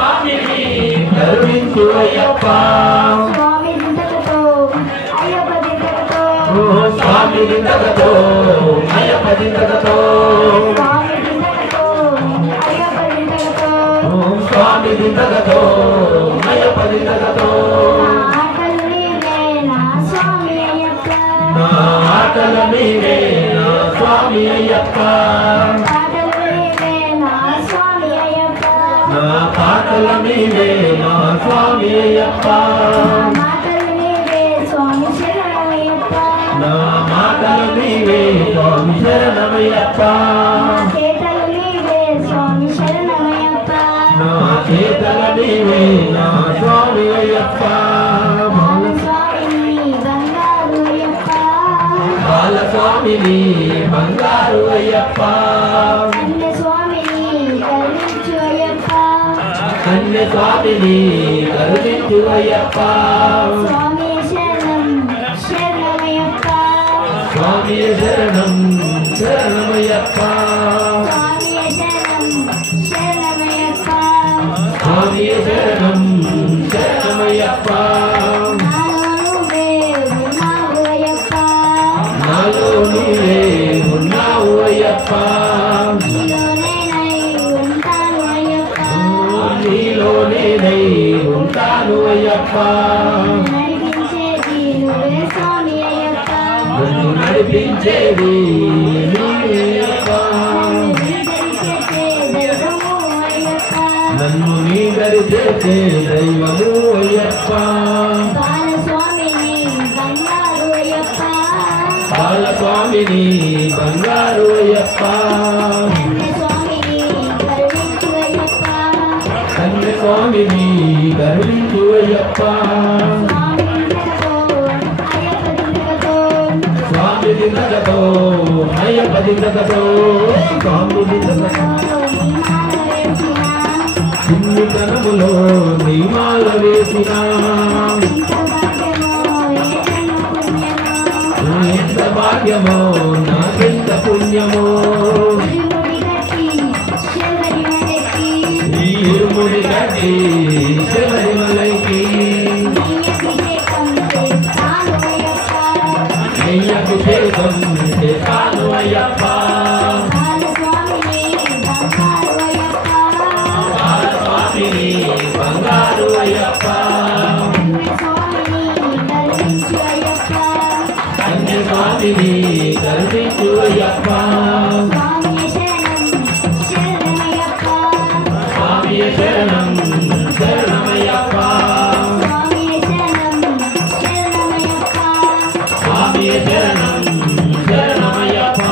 స్వామిని కరుణించు అయ్యప్ప స్వామి దింతకతో అయ్యప్ప దింతకతో స్వామి దింతకతో అయ్యప్ప దింతకతో స్వామి దింతకతో అయ్యప్ప దింతకతో స్వామి దింతకతో అయ్యప్ప దింతకతో ఆటలు నీవే నా స్వామి అయ్యప్ప నా ఆటల నీవే నా స్వామి అయ్యప్ప ఆటలు నీవే నా స్వామి అయ్యప్ప నా పాటల నీవే నా స్వామి అయ్యప్ప మాటలు నీవే స్వామి శరణమయ్యప్ప నా మాటల నీవే స్వామి శరణమయ్యప్ప చేతలు నీవే స్వామి శరణమయ్యప్ప నా చేతల నీవే నా స్వామి అయ్యప్ప స్వామిని బంగారు అయ్యప్ప బాల స్వామిని బంగారు అయ్యప్ప కన్య స్వామిని కరుణించు అయ్యప్ప కన్య స్వామిని కరుణించు అయ్యప్ప స్వామి శరణం శరణమయ్యప్ప స్వామి శరణం శరణమయ్యప్ప స్వామి శరణం శరణమయ్యప్ప స్వామి శరణం శరణమయ్యప్ప నాలో నువ్వే ఉన్నావు అయ్యప్ప నాలో నీవే ఉన్నావు అయ్యప్ప నీలో నేనై ఉంటాను అయ్యప్ప నీలోనే ఉంటాను అయ్యప్ప నడిపించేది నువ్వే స్వామి అయ్యప్ప నన్ను నడిపించేది నీవే అయ్యప్ప నన్ను నీ దరి చేసే దైవము అయ్యప్ప బాలస్వామిని బంగారు అయ్యప్ప బాలస్వామిని బంగారు అయ్యప్ప స్వామిని కరుణించు అయ్యప్ప కన్య స్వామిని కరుణించు అయ్యప్ప స్వామి దింతకతో అయ్యప్ప దింతకతో స్వామి దింతకతో స్వామి దింతకతో చిన్నితనములో నియమాల వేసిన ఎంత భాగ్యమో నాకెంత పుణ్యమో ఈ ఇరుముడి కట్టి శబరిమలైకి అభిషేకం చేశాను అయ్యప్ప బాలస్వామిని బంగారు అయ్యప్ప కన్య స్వామిని కరుణించు అయ్యప్ప స్వామి శరణం శరణమయ్యప్ప స్వామి శరణం శరణమయ్యప్ప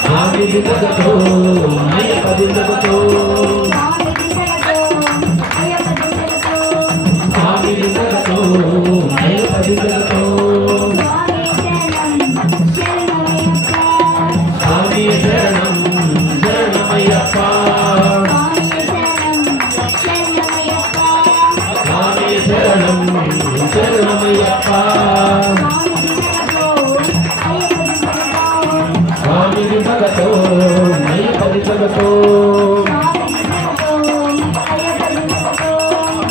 స్వామి దింతకతో అయ్యప్ప దింతకతో స్వామి దింతకతో అయ్యప్ప దింతకతో స్వామి శరణం శరణమయ్యప్ప స్వామి శరణం శరణమయ్యప్ప స్వామి దింతకతో అయ్యప్ప దింతకతో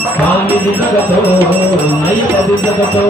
స్వామి దింతకతో అయ్యప్ప దింతకతో